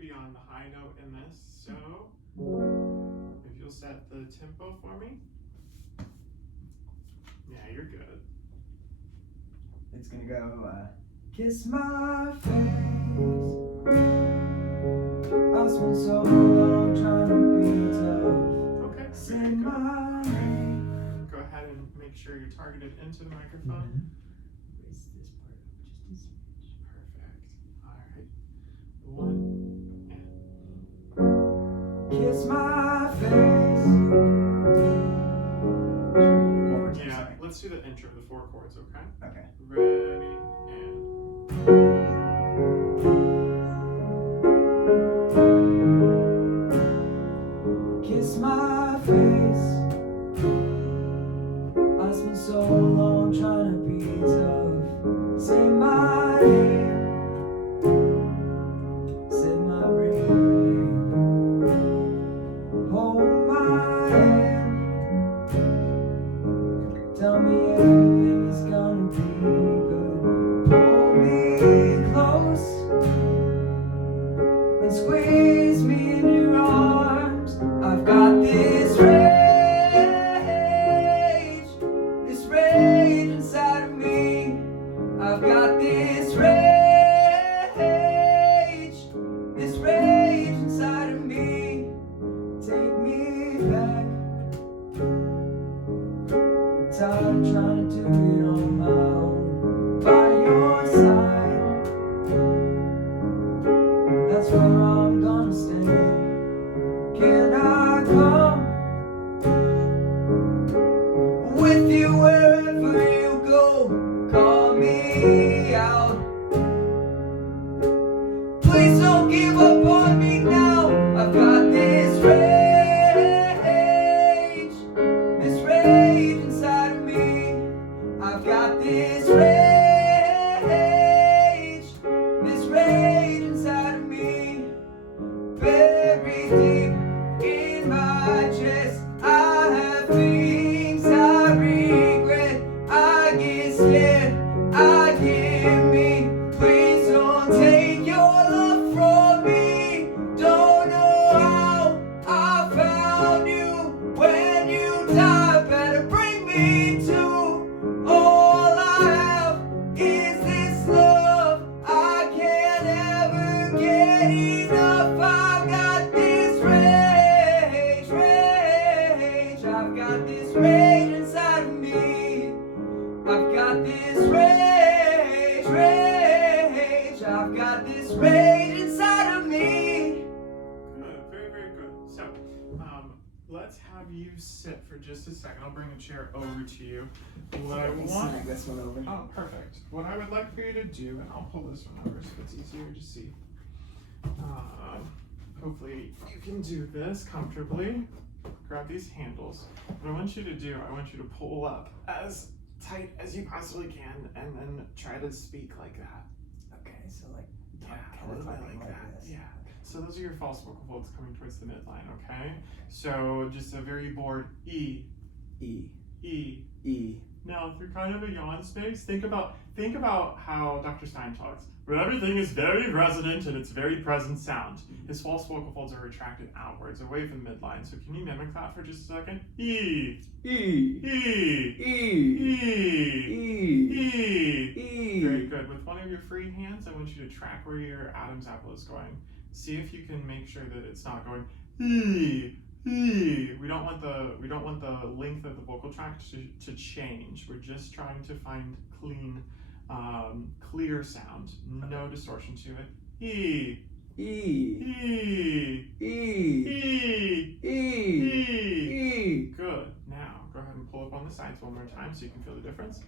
be on the high note in this, so if you'll set the tempo for me. Yeah, you're good. It's gonna go, kiss my face. I spent so long trying to be tough. Okay, Say very good. my name. Go ahead and make sure you're targeted into the microphone. Raise this part up just a smidge. Perfect. All right. One and. Kiss my face. One more time, Yeah, sorry. let's do the intro of the 4 chords, okay? Okay. Ready and. Kiss my face. I spent so long trying to be tough. Say my name. Say my real name. Hold my hand. Tell me everything is gonna be good. Pull me close and squeeze me in your arms. I've got this rage inside of me. I've got this rage inside of me. Take me back. Tired of trying to do it on my own. By your side, that's where I'm gonna stay. Can I come with you wherever you go? Call me out. Please don't give up on me now. I've got this rage inside of me. I've got this rage inside of me. Buried deep in my chest, I have things I regret. I get scared, I get mean. Please don't take your love from me. Don't know how I found you. When you die, better bring me to. All I have is this love. I can't ever get enough. I've got this rage. I've got this rage inside of me. I've got this rage. I've got this rage inside of me. Good, very, very good. So, let's have you sit for just a second. I'll bring a chair over to you. What I want. Snag this one over. Oh, perfect. What I would like for you to do, and I'll pull this one over so it's easier to see. Hopefully you can do this comfortably. Grab these handles. What I want you to do, I want you to pull up as tight as you possibly can, and then try to speak like that. Okay, so like Yeah, kind a of little bit talking like that. this. Yeah. So those are your false vocal folds coming towards the midline, okay? So just a very bored E, E, E. E. Now, through kind of a yawn space, think about how Dr. Stein talks, where everything is very resonant and it's very present sound. His false vocal folds are retracted outwards, away from the midline. So can you mimic that for just a second? E, E, E, E, E, E, E. E. Very good. With one of your free hands, I want you to track where your Adam's apple is going. See if you can make sure that it's not going E, E. We don't want the length of the vocal tract to change. We're just trying to find clean, clear sound, no distortion to it. E, E, E, E, E, E, E. Good. Now go ahead and pull up on the sides one more time so you can feel the difference.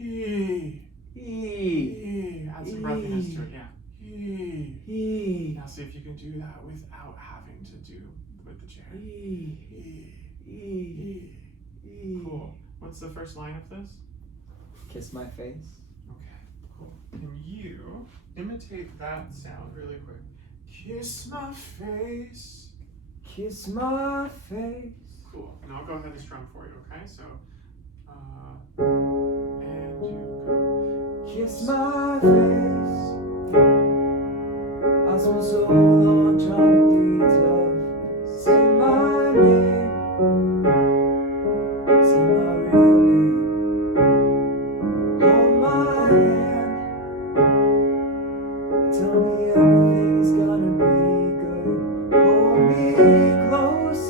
E, E, E. Add some breathiness to it. Yeah. E. E, Now see if you can do that without having to do with the chair. E, E. E, E. Cool. What's the first line of this? Kiss my face. Okay, cool. Can you imitate that sound really quick? Kiss my face. Kiss my face. Cool. And I'll go ahead and strum for you, okay? So, and you go. Kiss my face. I spent so long trying to be tough. Say my name. Say my real name. Hold my hand. Tell me everything is gonna be good. Pull me close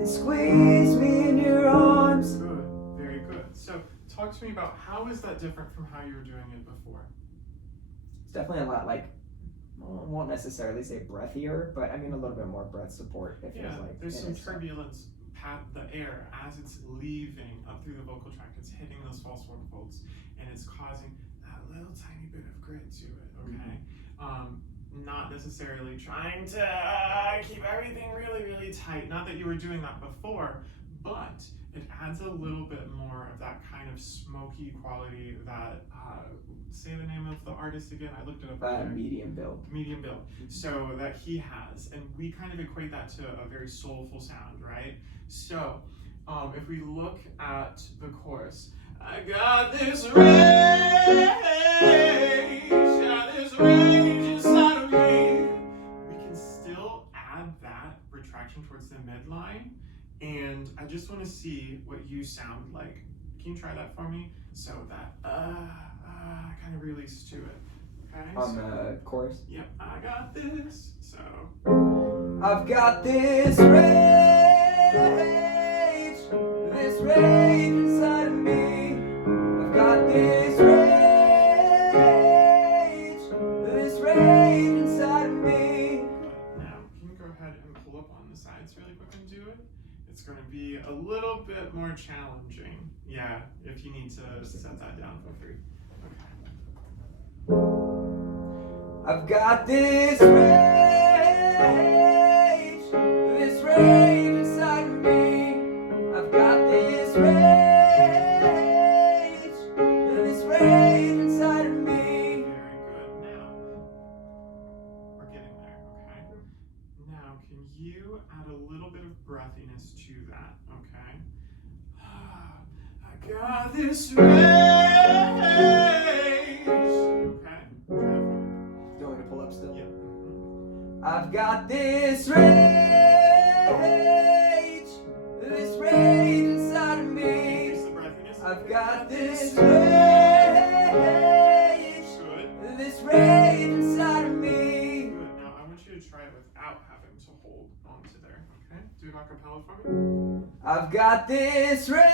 and squeeze me in your arms. Good, very good. So talk to me about how is that different from how you were doing it before? It's definitely a lot like, well, I won't necessarily say breathier, but I mean a little bit more breath support. It feels like there's in some its stuff. turbulence. The air as it's leaving up through the vocal tract, it's hitting those false vocal folds, and it's causing that little tiny bit of grit to it. Okay, not necessarily trying to keep everything really, really tight. Not that you were doing that before, but it adds a little bit more of that kind of smoky quality. That say the name of the artist again. I looked it up. Medium build. Medium build. So that he has, and we kind of equate that to a very soulful sound, right? So if we look at the chorus, I got this rage inside of me. We can still add that retraction towards the midline, and I just want to see what you sound like. Can you try that for me? So that kind of release to it. Okay. On the chorus. Yep, I got this. So I've got this rage inside of me. I've got this rage inside of me. now, can you go ahead and pull up on the sides really quick and do it? It's going to be a little bit more challenging. Yeah, if you need to set that down, feel free. Okay. I've got this rage inside of me. I've got this rage inside of me. Very good. Now, we're getting there, okay? Now, can you add a little bit of breathiness to that, okay? I got this rage. Okay? Try that for me. Do you want me to pull up still? Yep. I've got this rage inside of me. Increase the breathiness. I've got this Good. rage inside of me. Good. Now, I want you to try it without having to hold onto there, okay? Do it a cappella for me. I've got this rage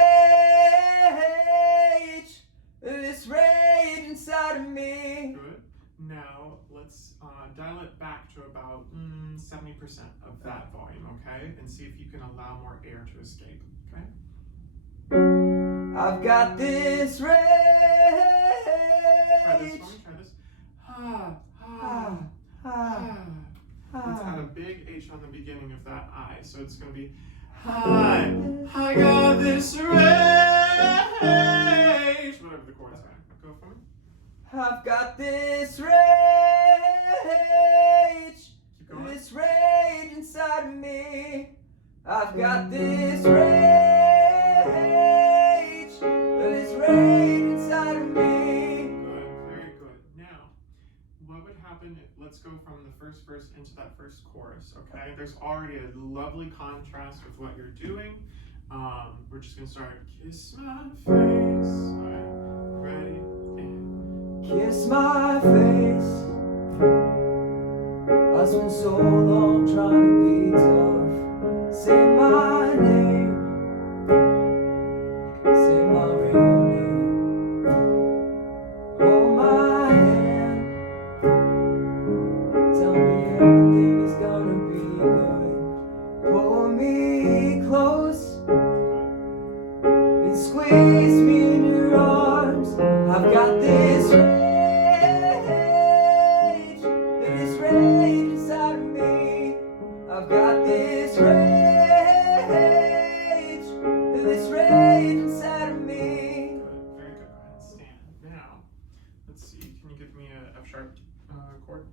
inside of me. Good. Now, let's dial it back to about 70% of that volume, okay? And see if you can allow more air to escape, okay? I've got this rage. Try this for me, try this. Let's add a big H on the beginning of that I. So it's going to be I got this rage. Whatever the chords are. Go for me. I've got this Keep going. rage inside of me. I've got this rage inside of me. Good, very good. Now, what would happen? Let's go from the first verse into that first chorus, okay? There's already a lovely contrast with what you're doing. We're just gonna start. Kiss my face. All right, ready? And Kiss my face. I spent so long trying to be tough. Say my name. Say my real name. Hold my hand. Tell me everything is gonna be good. Pull me close and squeeze me in your arms. I've got this rage inside of me. I've got this rage inside of me. good, very good. Go ahead and stand. Now, let's see. Can you give me a F sharp chord?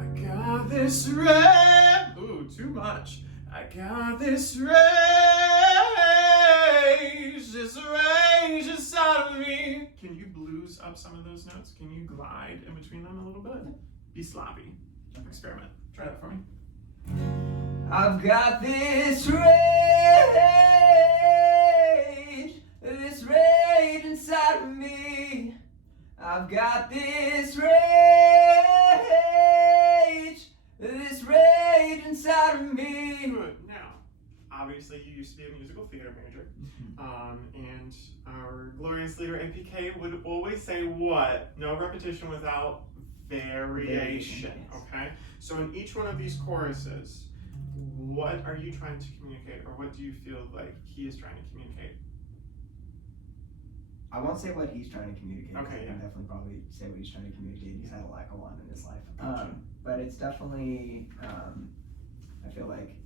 I got this rage. Ooh, too much. I got this rage this rage inside of me. Can you blues up some of those notes? Can you glide in between them a little bit? Be sloppy. Experiment. Try that for me. I've got this rage inside of me. I've got this rage inside of me. Good. Now, obviously you used to be a musical theater major, and our glorious leader APK would always say what? No repetition without variation. Okay? So in each one of these choruses, what are you trying to communicate, or what do you feel like he is trying to communicate? I won't say what he's trying to communicate. Okay, I yeah. can definitely probably say what he's trying to communicate. He's had a lot go on in his life. Gotcha. But it's definitely, I feel like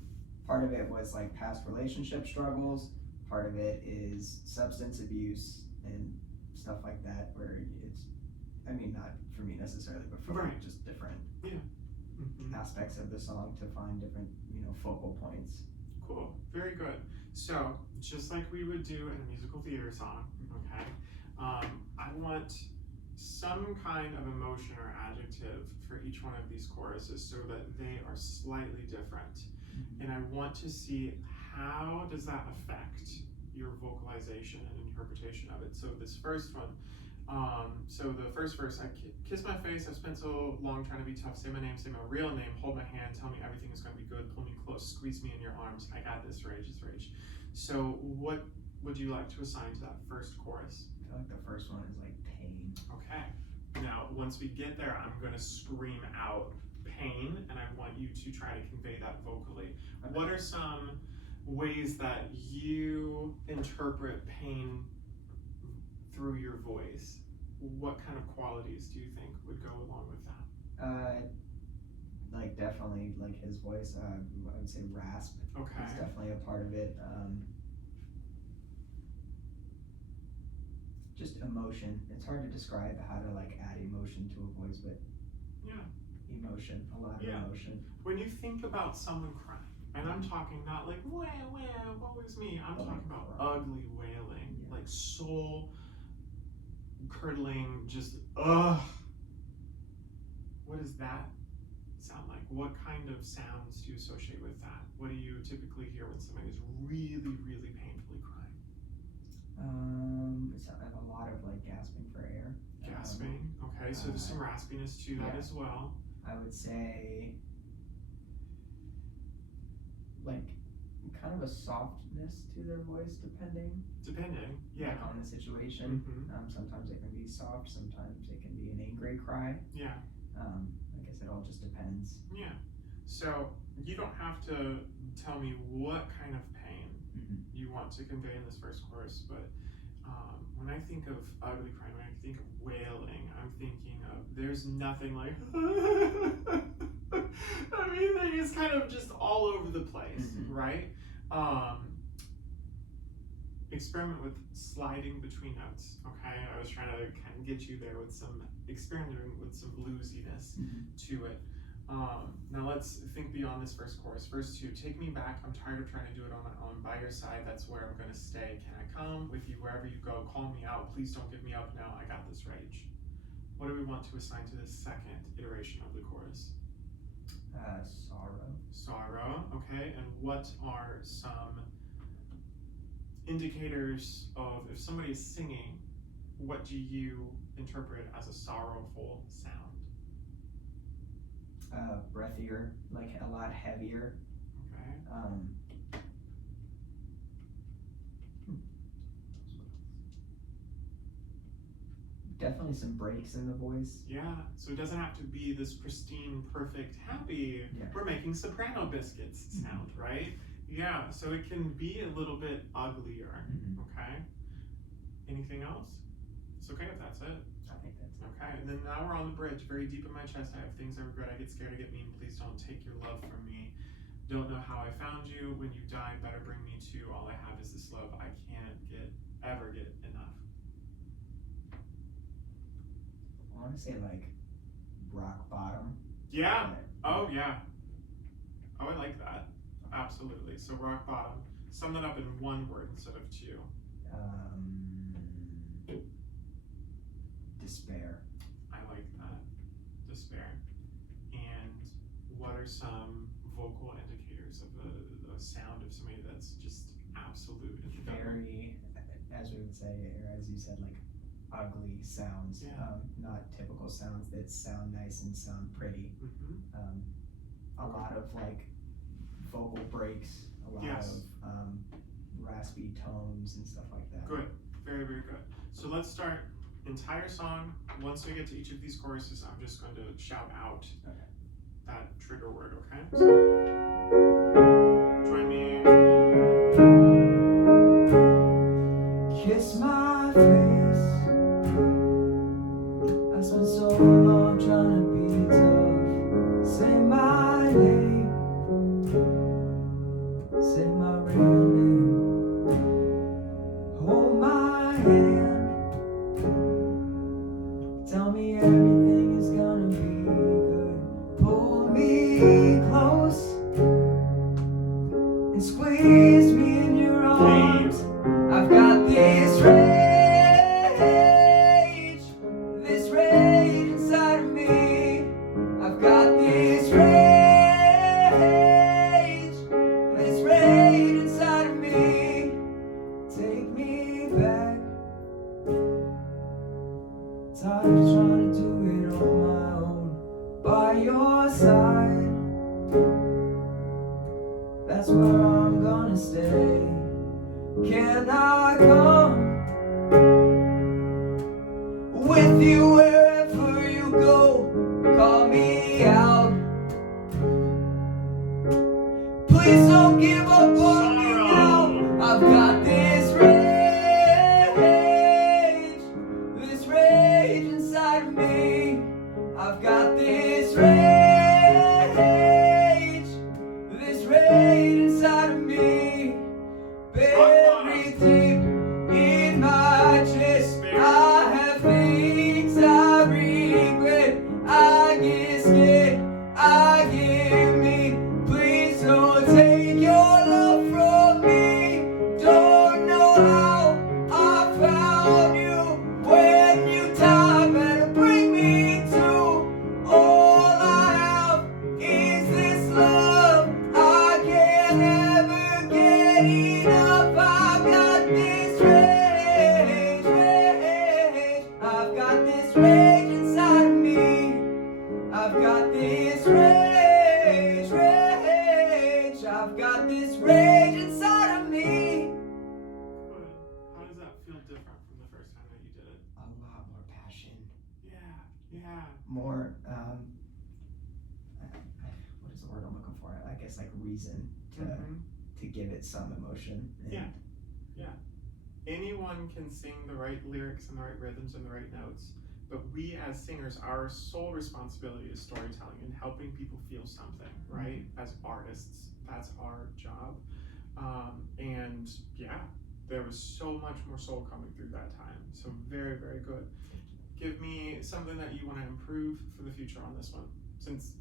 part of it was like past relationship struggles. Part of it is substance abuse and stuff like that, where it's, I mean, not for me necessarily, but for me, just different aspects of the song to find different, focal points. Cool. Very good. So, just like we would do in a musical theater song, okay, I want some kind of emotion or adjective for each one of these choruses so that they are slightly different. And I want to see how does that affect your vocalization and interpretation of it. So this first one, so the first verse, I kiss my face, I've spent so long trying to be tough, say my name, say my real name, hold my hand, tell me everything is going to be good, pull me close, squeeze me in your arms, I got this, rage is rage. So what would you like to assign to that first chorus? I feel like the first one is like pain. Okay. Now, once we get there, I'm going to scream out pain, and I want you to try to convey that vocally. Okay. What are some ways that you interpret pain through your voice? What kind of qualities do you think would go along with that? Like definitely like his voice, I would say rasp. Okay. It's definitely a part of it. Just emotion. It's hard to describe how to like add emotion to a voice, but Yeah. emotion, a lot of Yeah. emotion. When you think about someone crying, and I'm talking not like, wah, what was me? I'm talking about ugly wailing, like soul curdling, just, ugh. What does that sound like? What kind of sounds do you associate with that? What do you typically hear when somebody is really, really painfully crying? It's a lot of like gasping for air. Gasping, okay, so there's some raspiness to that as well. I would say like kind of a softness to their voice depending Yeah. on the situation. Mm-hmm. Sometimes it can be soft, sometimes it can be an angry cry. Yeah. I guess it all just depends. Yeah. So you don't have to tell me what kind of pain you want to convey in this first chorus, but when I think of ugly crying, when I think of wailing, I'm thinking of there's nothing like I mean, it's kind of just all over the place, right? Experiment with sliding between notes, okay? I was trying to kind of get you there with some experimenting with some bluesiness to it. Now let's think beyond this first chorus. Verse 2, take me back, I'm tired of trying to do it on my own. By your side, that's where I'm gonna stay. Can I come with you wherever you go? Call me out, please don't give me up now, I got this rage. What do we want to assign to this second iteration of the chorus? Sorrow. Sorrow, okay, and what are some indicators of if somebody is singing, what do you interpret as a sorrowful sound? Breathier, like a lot heavier. Okay. Definitely some breaks in the voice. Yeah, so it doesn't have to be this pristine, perfect, happy, we're making soprano biscuits sound, right? Yeah, so it can be a little bit uglier, okay? Anything else? It's okay if that's it. I think that's it. Okay, and then now we're on the bridge. Very deep in my chest, I have things I regret. I get scared, I get mean. Please don't take your love from me. Don't know how I found you. When you died, better bring me to. All I have is this love. I can't ever get enough. I want to say like rock bottom. Yeah. Oh, yeah. Oh, I like that. Absolutely. So rock bottom. Sum that up in one word instead of two. Despair. I like that. Despair. And what are some vocal indicators of a sound of somebody that's just absolute in the gutter? Very, as we would say, or as you said, like ugly sounds. Yeah. Not typical sounds that sound nice and sound pretty. Mm-hmm. A lot of like vocal breaks, a lot Yes. of raspy tones and stuff like that. Good. Very, very good. So let's start entire song. Once we get to each of these choruses, I'm just going to shout out that trigger word, okay? So, join me. Kiss my face. I spent so long trying to be tough. Say my name. Say my real name. Hold my hand. Tell me everything is gonna be good. Pull me close and squeeze me in your arms. I've got this rage inside of me. I've got this rage inside of me. Take me back. Tired of trying to do it on my own. By your side, that's where I'm gonna stay. Can I come with you wherever you go? Call me out. Please don't give up on me now. I've got this rage inside of me. I've got this rage inside of me. Buried deep in my chest, I have things I regret. I get scared, I get mean. Please don't take your love from me. Don't know how I found you. When you time and bring me to, all I have is this love. I can't ever get enough. I've got this rage. I've got this rage inside of me. I've got this rage. I've got this rage inside of me. Good. How does that feel different from the first time that you did it? A lot more passion. Yeah. More, what is the word I'm looking for? I guess like reason to give it some emotion. And Yeah. Anyone can sing the right lyrics and the right rhythms and the right notes, but we as singers, our sole responsibility is storytelling and helping people feel something, right? As artists, that's our job. And yeah, there was so much more soul coming through that time. So very, very good. Give me something that you want to improve for the future on this one, since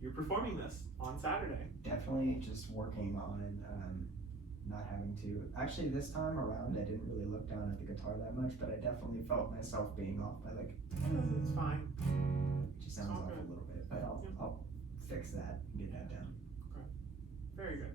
you're performing this on Saturday. Definitely just working on not having to. Actually, this time around, I didn't really look down at the guitar that much, but I definitely felt myself being off by like. It's fine. It just sounds all off good. a little bit, but I'll fix that and get that down. Very good.